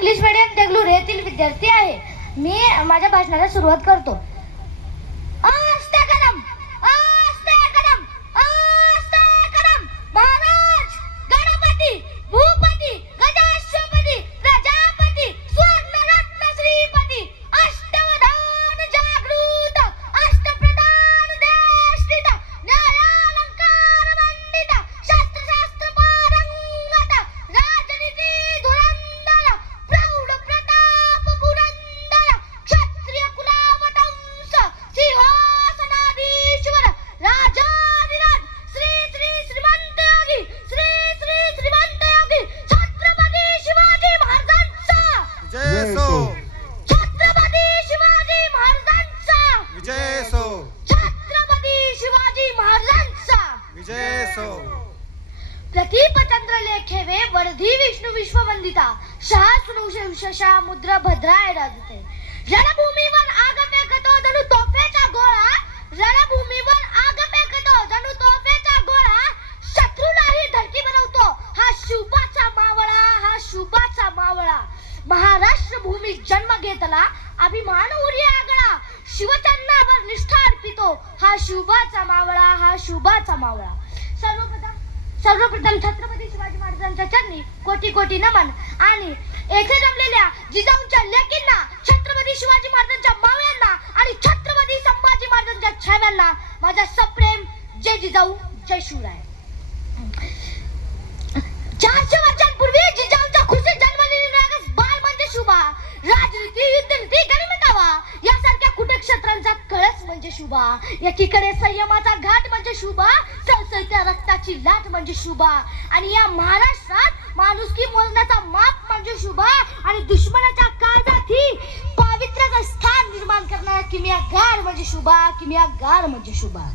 English medium Deglur येथील विद्यार्थी आहे. मी माझ्या भाषणाला सुरुवात करतो. आस्ते कदम, आस्ते कदम, आस्ते कदम. महाराज, गणपती, भूपती, गजाश्वपती, प्रजापती, स्वर्णरत्न श्रीपती, अष्टवधान जागृत, अष्टप्रधान देष्टित, न्यायालंकार मंडित, शास्त्र पारंगत, राजनीती धुरंधर, प्रौढ प्रताप पुरंदर, क्षत्रिय कुलावतंस, सिंहासनाधीश्वर, राजाधिराज, श्री श्री श्रीमंत योगी, श्री श्री श्रीमंत योगी छत्रपती शिवाजी महाराजांचा विजय असो, छत्रपती शिवाजी महाराजांचा विजय असो, छत्रपती शिवाजी महाराजांचा विजय असो. प्रतिपचंद्र लेखे वे वर्धी विष्णू विश्ववंदिता शहा सुनुशा मुद्रा भद्राय राजते. रणभूमीवर आग फेकतो जणू तोफेचा गोळा, रणभूमीवर आग फेकतो जणू तोफेचा गोळा, शत्रूलाही धडकी बनवतो हा शुभाचा मावळा, हा शुभाचा मावळा. महाराष्ट्र भूमी जन्म घेतला अभिमान उरी आगळा, शिवचरणावर निष्ठा अर्पितो हा शुभाचा मावळा, हा शुभाचा मावळा. सर्वप्रथम छत्रपती शिवाजी महाराजांच्या चरणी कोटी कोटी नमन. आणि येथे जमलेल्या जिजाऊंच्या लेकींना, छत्रपती शिवाजी महाराजांच्या मावळ्यांना आणि छत्रपती संभाजी महाराजांच्या छाव्यांना माझा सप्रेम जय जिजाऊ, जय शिवराय. 400 वर्षांपूर्वी जिजाऊंच्या खुशीत जन्मलेली नागस बाल म्हणजे शुभा, राजनीती, युद्धनीती, गणिमतावा यासारख्या कुटक्षेत्रांचा कळस म्हणजे शुभा, एकीकडे संयमाचा घाट म्हणजे शुभा, सळसळत्या रक्ताची लाट म्हणजे शुभा, आणि या महाराष्ट्रात माणुसकी मोजण्याचा माप म्हणजे शुभा, आणि दुश्मनाच्या काळजातही पावित्र्याचं स्थान निर्माण करणारा किमयागार म्हणजे शुभा, किमयागार म्हणजे शुभा.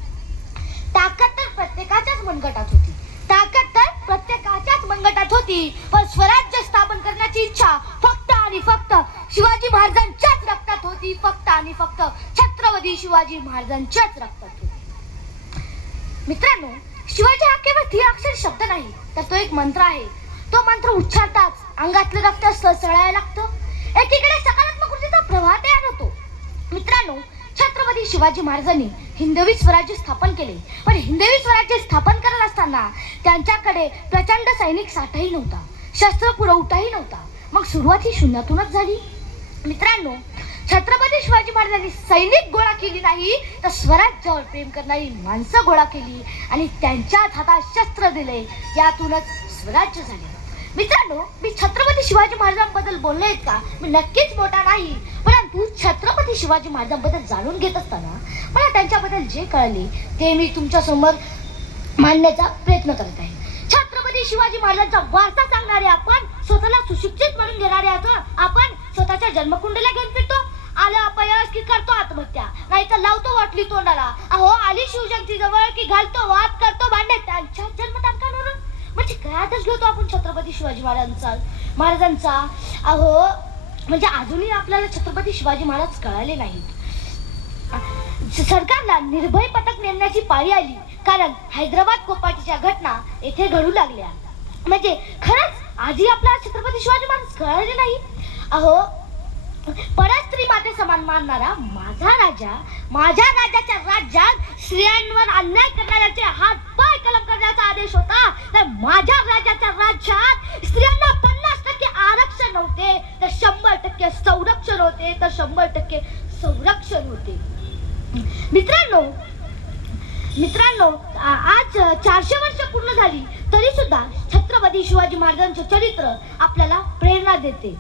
ताकद तर प्रत्येकाच्याच मनगटात होती, ताकद तर प्रत्येकाच्याच मनगटात होती, पण स्वराज्य स्थापन करण्याची इच्छा फक्त आणि फक्त शिवाजी महाराजांच्याच रक्तात होती, फक्त आणि फक्त छत्रपती शिवाजी महाराजांच्याच रक्तात होती. मित्रांनो, शिवाजी हा केवळ 3 अक्षर शब्द नाही, तर तो एक मंत्र आहे. तो मंत्र उच्चारताच अंगातलं रक्त सळसळायला लागतं, एकीकडे सकारात्मक ऊर्जेचा प्रवाह तयार होतो. मित्रांनो, छत्रपती शिवाजी महाराजांनी हिंदवी स्वराज्य स्थापन केले, पण हिंदवी स्वराज्य स्थापन करत असताना त्यांच्याकडे प्रचंड सैनिक साठाही नव्हता, शस्त्र पुरवठाही नव्हता. मग सुरुवात ही शून्यातूनच झाली. मित्रांनो, छत्रपती शिवाजी महाराजांनी सैनिक गोळा केली नाही, तर स्वराज्यावर प्रेम करणारी माणसं गोळा केली आणि त्यांच्याच हातात शस्त्र दिले, यातूनच स्वराज्य झाले. मित्रांनो, मी छत्रपती शिवाजी महाराजांबद्दल बोलले आहेत का? मी नक्कीच मोठा नाही, परंतु छत्रपती शिवाजी महाराजांबद्दल जाणून घेत असताना मला त्यांच्याबद्दल जे कळले ते मी तुमच्या समोर मांडण्याचा प्रयत्न करत आहे. छत्रपती शिवाजी महाराजांचा वारसा सांगणारे आपण, स्वतःला सुशिक्षित म्हणून घेणारे आपण स्वतःच्या जन्मकुंडीला घेऊन फिरतो. आलं अपयश की करतो आत्महत्या, नाही तर लावतो वाटली तोंडाला. अहो, आली शिवजयंती जवळ की घालतो वाद, करतो भांडे त्यांच्या जन्मतारखांवरून. म्हणजे काय आदर्श घेतो आपण छत्रपती शिवाजी महाराजांचा. अहो, म्हणजे अजूनही आपल्याला छत्रपती शिवाजी महाराज कळाले नाहीत. सरकारला निर्भय पथक नेमण्याची पाळी आली, कारण हैदराबाद कोपाटीच्या घटना येथे घडू लागल्या. म्हणजे खरंच आजही आपल्याला छत्रपती शिवाजी महाराज कळाले नाही. अहो, परस्त्री माते समान मानणारा माझा राजा, माझ्या राजाच्या राज्यात स्त्रियांवर अन्याय करणाऱ्याचे हात पाय कलम करण्याचा आदेश होता, तर माझ्या राजाच्या राज्यात स्त्रियांना 50% आरक्षण नव्हते, तर 100% संरक्षण होते, तर 100% संरक्षण होते. मित्रांनो, आज 400 वर्ष पूर्ण झाली तरी सुद्धा छत्रपती शिवाजी महाराजांचे चरित्र आपल्याला प्रेरणा देते.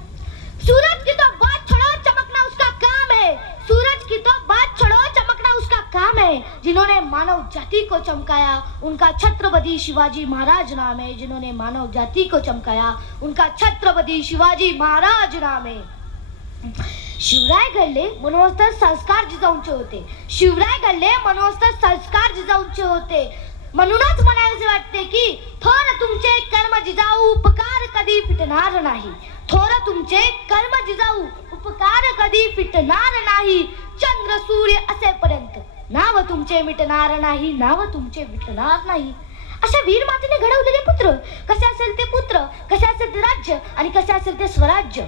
सूरज की तो बात छोड़ो, चमकना उसका काम है. सूरज की तो बात छोड़ो, चमकना उसका काम है. जिन्होंने मानव जाति को चमकाया उनका छत्रपती शिवाजी महाराज नाम है. जिन्होंने मानव जाति को चमकाया उनका छत्रपती शिवाजी महाराज नाम है. शिवराय घडले म्हणूनच तर संस्कार जिजाऊंचे होते. शिवराय घडले म्हणूनच तर संस्कार जिजाऊंचे होते. म्हणूनच म्हणायचे वाटते की थोर तुमचे कर्म जिजाऊ, उपकार कधी फिटणार नाही. थोर तुमचे कर्म जिजाऊ, उपकार कधी फिटणार नाही. चंद्र सूर्य असेपर्यंत नाव तुमचे मिटणार नाही, नाव तुमचे मिटणार नाही. अशा वीर मातेने घडवलेले पुत्र, कसे असेल ते पुत्र, कसे असेल ते राज्य आणि कसे असेल ते स्वराज्य.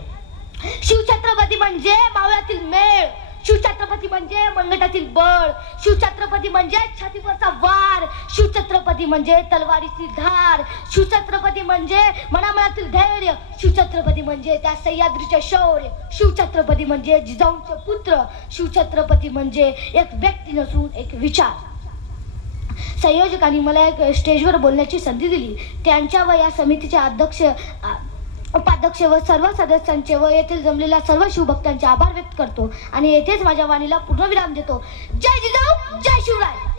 शिवछत्रपती म्हणजे मावळातील मेळ, शिवछत्रपती म्हणजे मनगटातील बळ, शिवछत्रपती म्हणजे छातीवरचा वार, शिवछत्रपती म्हणजे तलवारीची धार, शिवछत्रपती म्हणजे मनामनातील धैर्य, शिवछत्रपती म्हणजे त्या सह्याद्रीचे शौर्य, शिवछत्रपती म्हणजे जिजाऊंचे पुत्र, शिवछत्रपती म्हणजे एक व्यक्ती नसून एक विचार. संयोजकांनी मला एक स्टेजवर बोलण्याची संधी दिली. त्यांच्या व या समितीचे उपाध्यक्ष व सर्व सदस्यांचे व येथील जमलेल्या सर्व शिवभक्तांचे आभार व्यक्त करतो आणि येथेच माझ्या वाणीला पूर्णविराम देतो. जय जिजाऊ, जय शिवराय.